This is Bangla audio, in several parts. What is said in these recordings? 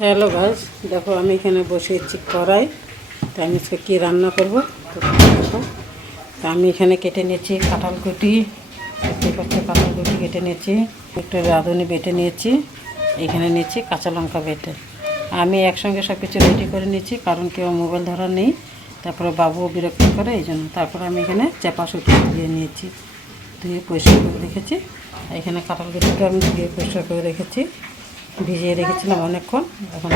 হ্যালো গাইস, দেখো আমি এখানে বসিয়েছি কড়াই। তো আমি আজকে কী রান্না করবো তো দেখো। তো আমি এখানে কেটে নিয়েছি কাঁঠালকুটি, দেখতে পাচ্ছি কাঁঠালকুটি কেটে নিয়েছি, একটু রাঁধুনি বেটে নিয়েছি, এখানে নিয়েছি কাঁচা লঙ্কা বেটে। আমি একসঙ্গে সব কিছু রেডি করে নিয়েছি, কারণ কেউ মোবাইল ধরা নেই, তারপরে বাবুও বিরক্ত করে এই জন্য। তারপরে আমি এখানে চাপা সুটি দিয়ে নিয়েছি, ধুয়ে পরিষ্কার করে রেখেছি। এখানে কাঁঠালকুটিটা আমি ধুয়ে পরিষ্কার করে রেখেছি, ভিজিয়ে রেখেছিলাম অনেকক্ষণ। এখন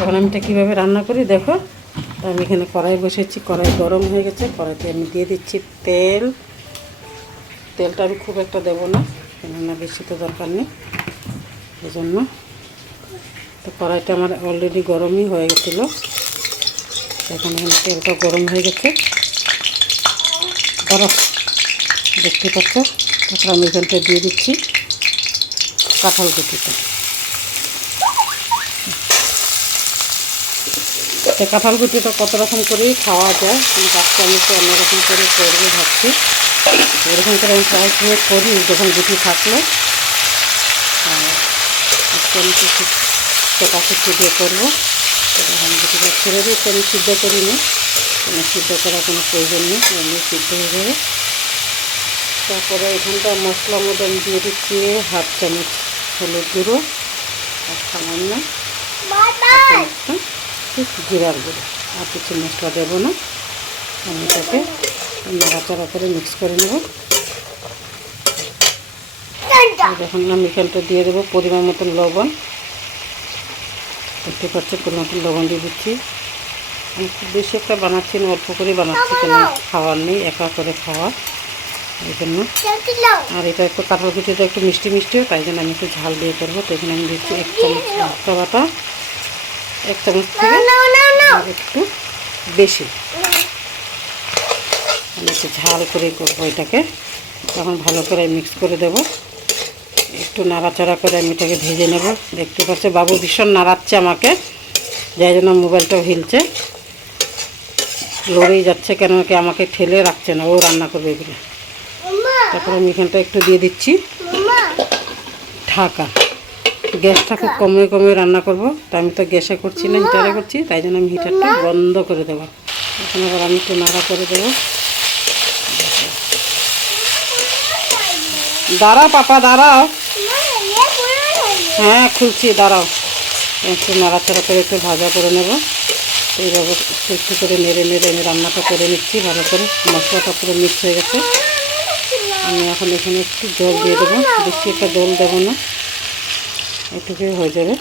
এখন আমি এটা কীভাবে রান্না করি দেখো। তো আমি এখানে কড়াই বসেছি, কড়াই গরম হয়ে গেছে, কড়াইতে আমি দিয়ে দিচ্ছি তেল। তেলটা আমি খুব একটা দেবো না, কেননা বেশি তো দরকার নেই এই জন্য। তো কড়াইটা আমার অলরেডি গরমই হয়ে গেছিলো। এখন এখানে তেলটা গরম হয়ে গেছে, বরফ দেখতে পাচ্ছ। তারপর আমি এখানটা দিয়ে দিচ্ছি কাঁঠালকুটিটা। তো কাঁঠালকুটিটা কত রকম করেই খাওয়া যায়, কিন্তু আজকে আমি একটু অন্যরকম করে করবো ভাবছি। এরকম করে আমি ট্রাই করে করি যখন গুটি থাকলো। আজকে আমি কিছু চোপাকুচি দিয়ে করবো। তখন গুটিটা ছেড়ে দিয়েছি, আমি সিদ্ধ করিনি, কোনো সিদ্ধ করার কোনো প্রয়োজন নেই, এমনি সিদ্ধ হয়ে যাবে। তারপরে এখানটা মশলার মধ্যে আমি দিয়ে দিচ্ছি হাফ চামচ হলুদ গুঁড়ো, আর সামান্য জিরার গুঁড়ো, আর কিছু মশলা দেবো না। আমি এটাকে নাড়াচাড়া করে মিক্স করে নেব। যখন আমি এখানটা দিয়ে দেবো পরিমাণ মতন লবণ, দেখতে পাচ্ছি পরিমাণ মতন লবণ দিয়ে দিচ্ছি। আমি খুব বেশি একটা বানাচ্ছি না, অল্প করে বানাচ্ছি, কেন খাওয়ার নেই, একা করে খাওয়া এই জন্য। আর এটা একটু কাঁঠালকুটিটা একটু মিষ্টি মিষ্টিও, তাই জন্য আমি একটু ঝাল দিয়ে করবো। তো এখানে আমি দিচ্ছি 1 চামচ লঙ্কা বাটা, 1 চামচ থেকে একটু বেশি। আমি একটু ঝাল করে করবো এটাকে। তখন ভালো করে মিক্স করে দেব, একটু নাড়াচাড়া করে আমি এটাকে ভেজে নেব। দেখতে পাচ্ছি বাবু ভীষণ নাড়াচ্ছে আমাকে, যাই জন্য মোবাইলটাও হিলছে, লড়েই যাচ্ছে, কেন কি আমাকে ঠেলে রাখছে না, ও রান্না করবে এগুলো। তারপর আমি এখানটা একটু দিয়ে দিচ্ছি ঢাকা। গ্যাসটা খুব কমে কমে রান্না করব, তা আমি তো গ্যাসে করছি না, হিটারে করছি, তাই জন্য আমি হিটারটা বন্ধ করে দেবো। এখন আবার আমি একটু নাড়া করে দেবো। দাঁড়াও পাপা, দাঁড়াও, হ্যাঁ খুলছি, দাঁড়াও। একটু নাড়াচাড়া করে একটু ভাজা করে নেব। এইভাবে একটু করে নেড়ে নেড়ে আমি রান্নাটা করে নিচ্ছি ভালো করে। মশলাটা পুরো মিক্স হয়ে গেছে। আমি এখন এখানে একটু জল দিয়ে দেবো, বেশি একটা জল দেবো না, এটুকুই হয়ে যাবে।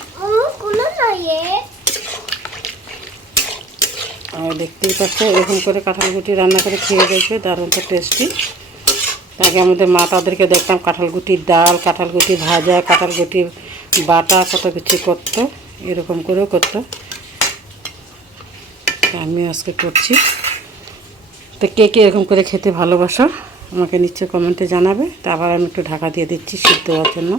আর দেখতেই পাচ্ছ এরকম করে কাঁঠালকুটি রান্না করে খেয়ে দেখবে, দারুণ তো টেস্টি। আগে আমাদের মা তাদেরকে দেখতাম কাঁঠালকুটির ডাল, কাঁঠালকুটি ভাজা, কাঁঠালকুটি বাটা, কত কিছু করতো, এরকম করেও করতো। আমি আজকে করছি। তো কে কে এরকম করে খেতে ভালোবাসো আমাকে নিশ্চয়ই কমেন্টে জানাবে। তা আবার আমি একটু ঢাকা দিয়ে দিচ্ছি সিদ্ধ হওয়ার জন্য।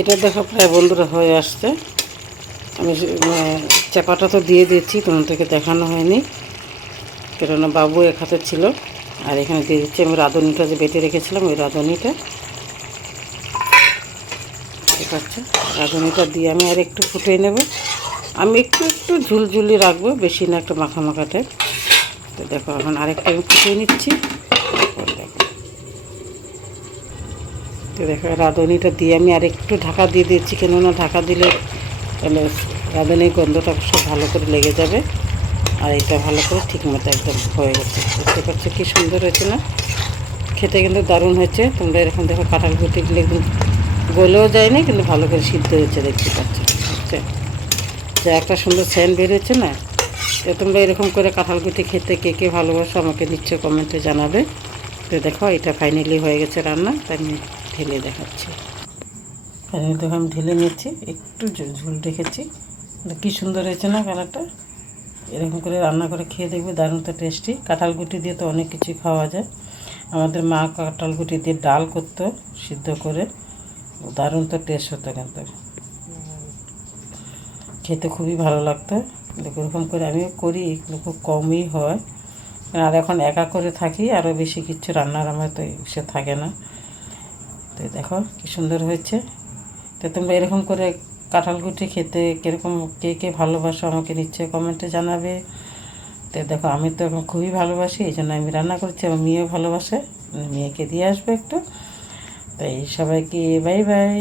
এটা দেখো প্রায় বন্ধুরা হয়ে আসছে। আমি চাপাটা তো দিয়ে দিচ্ছি, তোমাদেরকে দেখানো হয়নি, কেননা বাবু এক হাতে ছিল। আর এখানে দিয়ে দিচ্ছি আমি রাঁধুনিটা যে বেটে রেখেছিলাম, ওই রাঁধুনিটা। ঠিক আছে, রাঁধুনিটা দিয়ে আমি আর একটু ফুটিয়ে নেব। আমি একটু একটু ঝুলঝুলি রাখবো, বেশি না, একটু মাখা মাখা টাইপ। তো দেখো এখন আরেকটা আমি ফুটিয়ে নিচ্ছি। তো দেখো রাঁধুনিটা দিয়ে আমি আর একটু ঢাকা দিয়ে দিচ্ছি, কেননা ঢাকা দিলে তাহলে রাঁধুনির গন্ধটা সব ভালো করে লেগে যাবে। আর এটা ভালো করে ঠিকমতো একদম হয়ে গেছে। বুঝতে পারছো কী সুন্দর হয়েছে না? খেতে কিন্তু দারুণ হয়েছে। তোমরা এরকম দেখো কাঁঠালকুটিগুলো একদম গলেও যায়নি, কিন্তু ভালো করে সিদ্ধ হয়েছে, দেখতে পাচ্ছ। বুঝছে যা একটা সুন্দর সেন্ট বেরিয়েছে না? তো তোমরা এরকম করে কাঁঠালকুটি খেতে কে কে ভালোবাসো আমাকে নিশ্চয় কমেন্টে জানাবে। তো দেখো এটা ফাইনালি হয়ে গেছে রান্না, তাই আমি ঢেলে দেখাচ্ছি। ফাইনালি দেখো আমি ঢেলে নিচ্ছি, একটু ঝুল রেখেছি। কী সুন্দর হয়েছে না কালারটা? এরকম করে রান্না করে খেয়ে দেখবে, দারুণ তো টেস্টি। কাঁঠালকুটি দিয়ে তো অনেক কিছুই খাওয়া যায়। আমাদের মা কাঁঠালকুটি দিয়ে ডাল করতো সিদ্ধ করে, দারুণ তো টেস্ট হতো, কিন্তু খেতে খুবই ভালো লাগতো। এরকম করে আমিও করি, এগুলো খুব কমই হয়, আর এখন একা করে থাকি, আরও বেশি কিছু রান্নার আমার তো সে থাকে না। তো দেখো কি সুন্দর হয়েছে। তো তোমরা এরকম করে কাঁঠাল কুটি খেতে কীরকম কে কে ভালোবাসো আমাকে নিশ্চয়ই কমেন্টে জানাবে। তো দেখো আমি তো এখন খুবই ভালোবাসি, এই জন্য আমি রান্না করছি, আমার মেয়েও ভালোবাসে, মেয়েকে দিয়ে আসবে একটু। তাই সবাইকে বাই বাই।